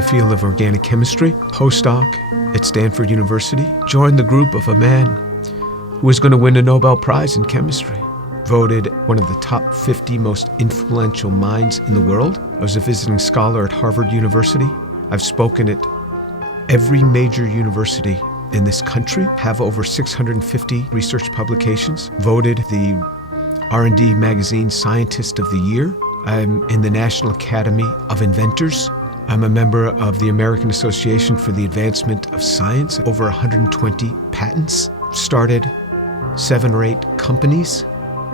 the field of organic chemistry, postdoc at Stanford University, joined the group of a man who was going to win a Nobel Prize in chemistry. Voted one of the top 50 most influential minds in the world. I was a visiting scholar at Harvard University. I've spoken at every major university in this country, have over 650 research publications, voted the R&D magazine Scientist of the Year. I'm in the National Academy of Inventors. I'm a member of the American Association for the Advancement of Science, over 120 patents, started 7 or 8 companies.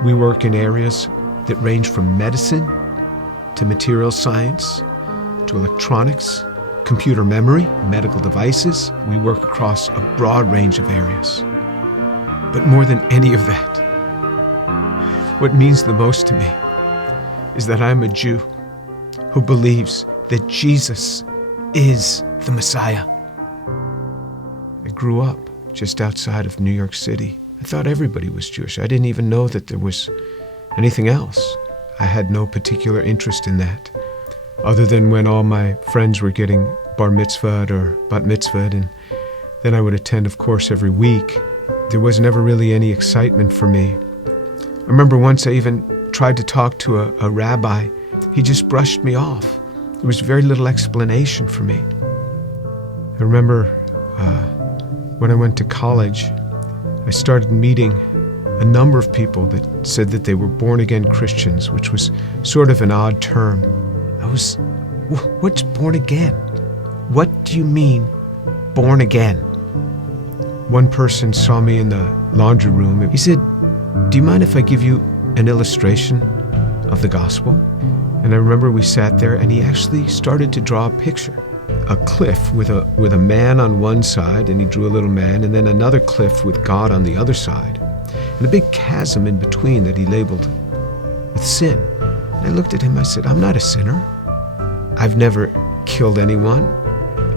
We work in areas that range from medicine to materials science to electronics, computer memory, medical devices. We work across a broad range of areas. But more than any of that, what means the most to me is that I'm a Jew who believes that Jesus is the Messiah. I grew up just outside of New York City. I thought everybody was Jewish. I didn't even know that there was anything else. I had no particular interest in that, other than when all my friends were getting bar mitzvahed or bat mitzvahed, and then I would attend, of course, every week. There was never really any excitement for me. I remember once I even tried to talk to a rabbi. He just brushed me off. There was very little explanation for me. I remember when I went to college, I started meeting a number of people that said that they were born-again Christians, which was sort of an odd term. What's born again? What do you mean, born again? One person saw me in the laundry room. He said, "Do you mind if I give you an illustration of the gospel?" And I remember we sat there and he actually started to draw a picture. A cliff with a man on one side, and he drew a little man, and then another cliff with God on the other side, and a big chasm in between that he labeled with sin. And I looked at him, I said, "I'm not a sinner. I've never killed anyone.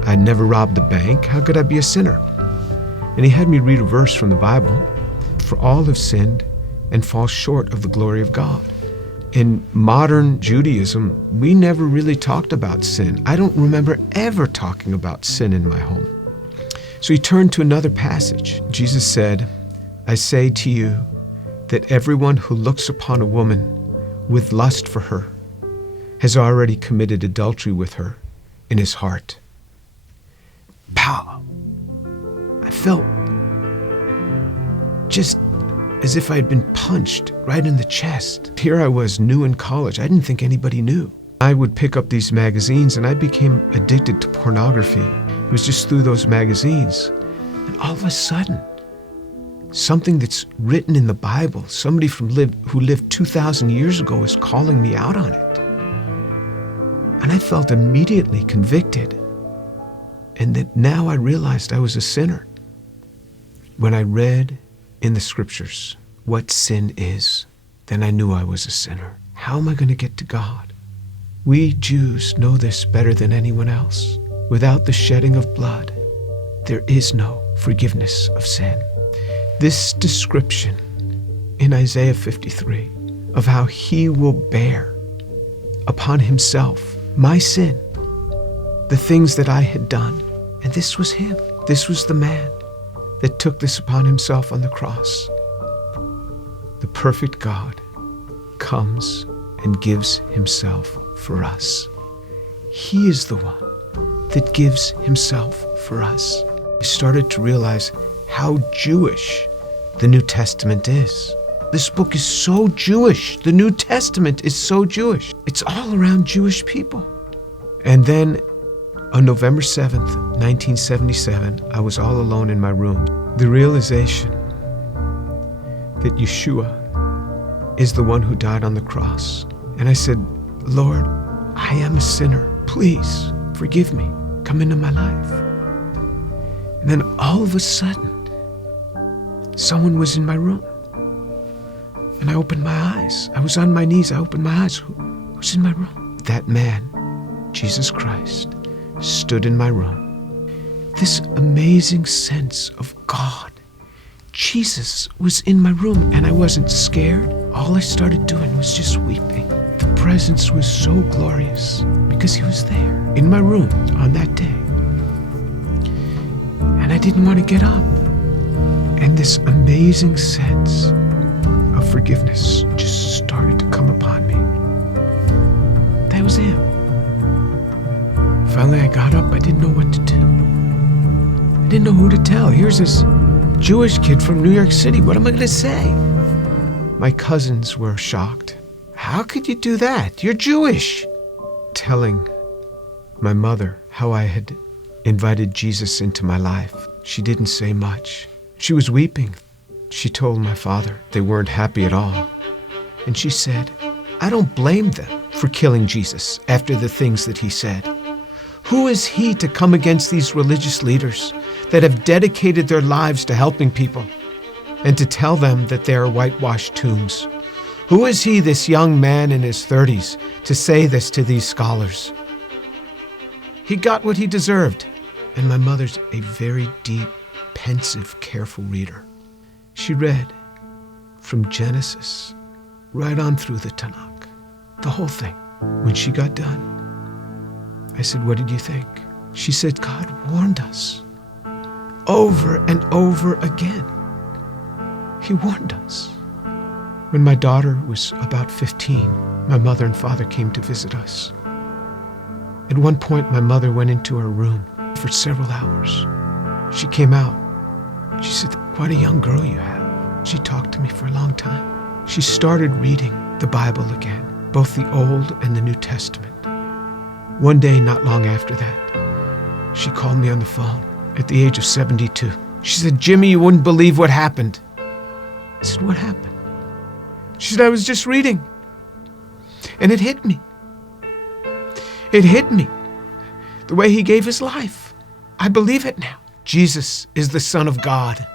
I never robbed a bank. How could I be a sinner?" And he had me read a verse from the Bible. "For all have sinned and fall short of the glory of God." In modern Judaism, we never really talked about sin. I don't remember ever talking about sin in my home. So he turned to another passage. Jesus said, "I say to you that everyone who looks upon a woman with lust for her has already committed adultery with her in his heart." Pow! I felt just as if I had been punched right in the chest. Here I was, new in college. I didn't think anybody knew. I would pick up these magazines and I became addicted to pornography. It was just through those magazines. And all of a sudden, something that's written in the Bible, somebody who lived 2,000 years ago is calling me out on it. And I felt immediately convicted. And that now I realized I was a sinner. When I read in the scriptures what sin is, then I knew I was a sinner. How am I going to get to God? We Jews know this better than anyone else. Without the shedding of blood, there is no forgiveness of sin. This description in Isaiah 53 of how he will bear upon himself my sin, the things that I had done, and this was him. This was the man that took this upon himself on the cross. The perfect God comes and gives himself for us. He is the one that gives himself for us. I started to realize how Jewish the New Testament is. This book is so Jewish. The New Testament is so Jewish. It's all around Jewish people. And then on November 7th, 1977, I was all alone in my room. The realization that Yeshua is the one who died on the cross. And I said, "Lord, I am a sinner. Please forgive me. Come into my life." And then all of a sudden, someone was in my room. And I opened my eyes. I was on my knees. I opened my eyes. Who's in my room? That man, Jesus Christ, stood in my room. This amazing sense of God. Jesus was in my room, and I wasn't scared. All I started doing was just weeping. The presence was so glorious because he was there in my room on that day. And I didn't want to get up. And this amazing sense of forgiveness just started to come upon me. That was it. Finally, I got up. I didn't know what to do. I didn't know who to tell. Here's this Jewish kid from New York City. What am I going to say? My cousins were shocked. How could you do that? You're Jewish. Telling my mother how I had invited Jesus into my life. She didn't say much. She was weeping. She told my father they weren't happy at all. And she said, I don't blame them for killing Jesus after the things that he said. Who is he to come against these religious leaders that have dedicated their lives to helping people and to tell them that they are whitewashed tombs? Who is he, this young man in his 30s, to say this to these scholars? He got what he deserved. And my mother's a very deep, pensive, careful reader. She read from Genesis right on through the Tanakh, the whole thing. When she got done, I said, what did you think? She said, God warned us over and over again. He warned us. When my daughter was about 15, my mother and father came to visit us. At one point, my mother went into her room for several hours. She came out. She said, quite a young girl you have. She talked to me for a long time. She started reading the Bible again, both the Old and the New Testament. One day, not long after that, she called me on the phone at the age of 72. She said, Jimmy, you wouldn't believe what happened. I said, what happened? She said, I was just reading. And it hit me. It hit me. The way he gave his life. I believe it now. Jesus is the Son of God.